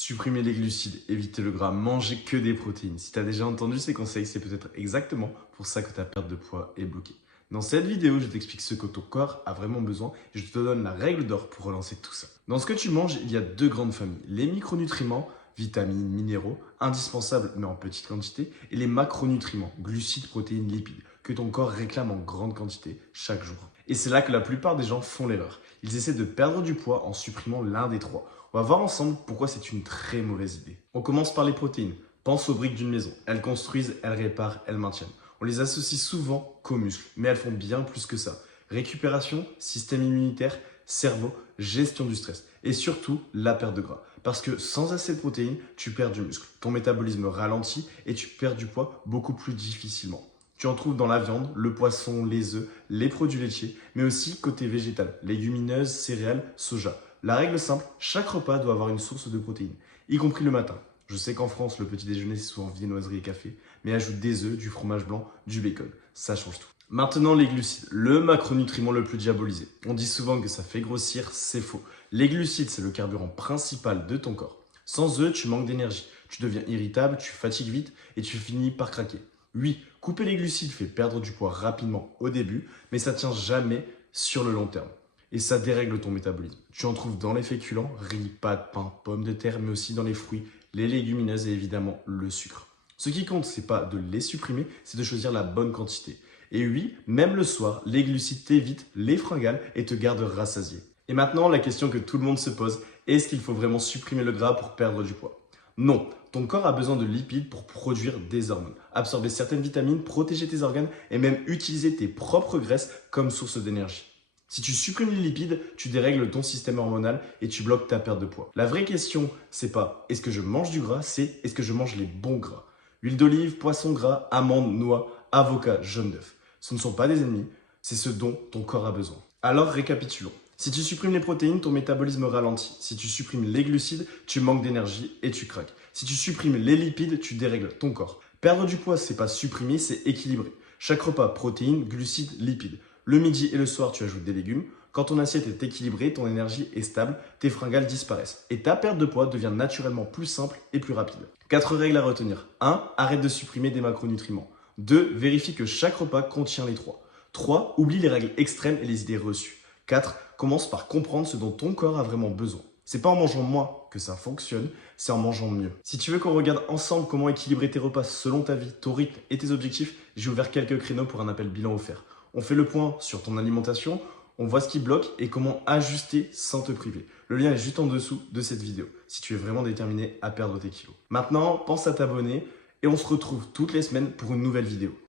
Supprimer les glucides, éviter le gras, manger que des protéines. Si tu as déjà entendu ces conseils, c'est peut-être exactement pour ça que ta perte de poids est bloquée. Dans cette vidéo, je t'explique ce que ton corps a vraiment besoin et je te donne la règle d'or pour relancer tout ça. Dans ce que tu manges, il y a deux grandes familles. Les micronutriments, vitamines, minéraux, indispensables mais en petite quantité, et les macronutriments, glucides, protéines, lipides, que ton corps réclame en grande quantité chaque jour. Et c'est là que la plupart des gens font l'erreur. Ils essaient de perdre du poids en supprimant l'un des trois. On va voir ensemble pourquoi c'est une très mauvaise idée. On commence par les protéines. Pense aux briques d'une maison. Elles construisent, elles réparent, elles maintiennent. On les associe souvent qu'aux muscles, mais elles font bien plus que ça. Récupération, système immunitaire, cerveau, gestion du stress et surtout la perte de gras. Parce que sans assez de protéines, tu perds du muscle. Ton métabolisme ralentit et tu perds du poids beaucoup plus difficilement. Tu en trouves dans la viande, le poisson, les œufs, les produits laitiers, mais aussi côté végétal, légumineuses, céréales, soja. La règle simple, chaque repas doit avoir une source de protéines, y compris le matin. Je sais qu'en France, le petit déjeuner, c'est souvent viennoiserie et café, mais ajoute des œufs, du fromage blanc, du bacon. Ça change tout. Maintenant, les glucides, le macronutriment le plus diabolisé. On dit souvent que ça fait grossir, c'est faux. Les glucides, c'est le carburant principal de ton corps. Sans eux, tu manques d'énergie, tu deviens irritable, tu fatigues vite et tu finis par craquer. Oui, couper les glucides fait perdre du poids rapidement au début, mais ça ne tient jamais sur le long terme. Et ça dérègle ton métabolisme. Tu en trouves dans les féculents, riz, pâtes, pain, pommes de terre, mais aussi dans les fruits, les légumineuses et évidemment le sucre. Ce qui compte, c'est pas de les supprimer, c'est de choisir la bonne quantité. Et oui, même le soir, les glucides t'évitent les fringales et te gardent rassasié. Et maintenant, la question que tout le monde se pose, est-ce qu'il faut vraiment supprimer le gras pour perdre du poids? Non, ton corps a besoin de lipides pour produire des hormones, absorber certaines vitamines, protéger tes organes et même utiliser tes propres graisses comme source d'énergie. Si tu supprimes les lipides, tu dérègles ton système hormonal et tu bloques ta perte de poids. La vraie question, c'est pas est-ce que je mange du gras, c'est est-ce que je mange les bons gras. Huile d'olive, poisson gras, amandes, noix, avocat, jaune d'œuf. Ce ne sont pas des ennemis, c'est ce dont ton corps a besoin. Alors récapitulons. Si tu supprimes les protéines, ton métabolisme ralentit. Si tu supprimes les glucides, tu manques d'énergie et tu craques. Si tu supprimes les lipides, tu dérègles ton corps. Perdre du poids, c'est pas supprimer, c'est équilibrer. Chaque repas, protéines, glucides, lipides. Le midi et le soir, tu ajoutes des légumes. Quand ton assiette est équilibrée, ton énergie est stable, tes fringales disparaissent. Et ta perte de poids devient naturellement plus simple et plus rapide. 4 règles à retenir. 1. Arrête de supprimer des macronutriments. 2. Vérifie que chaque repas contient les 3. 3. Oublie les règles extrêmes et les idées reçues. 4. Commence par comprendre ce dont ton corps a vraiment besoin. C'est pas en mangeant moins que ça fonctionne, c'est en mangeant mieux. Si tu veux qu'on regarde ensemble comment équilibrer tes repas selon ta vie, ton rythme et tes objectifs, j'ai ouvert quelques créneaux pour un appel bilan offert. On fait le point sur ton alimentation, on voit ce qui bloque et comment ajuster sans te priver. Le lien est juste en dessous de cette vidéo, si tu es vraiment déterminé à perdre tes kilos. Maintenant, pense à t'abonner et on se retrouve toutes les semaines pour une nouvelle vidéo.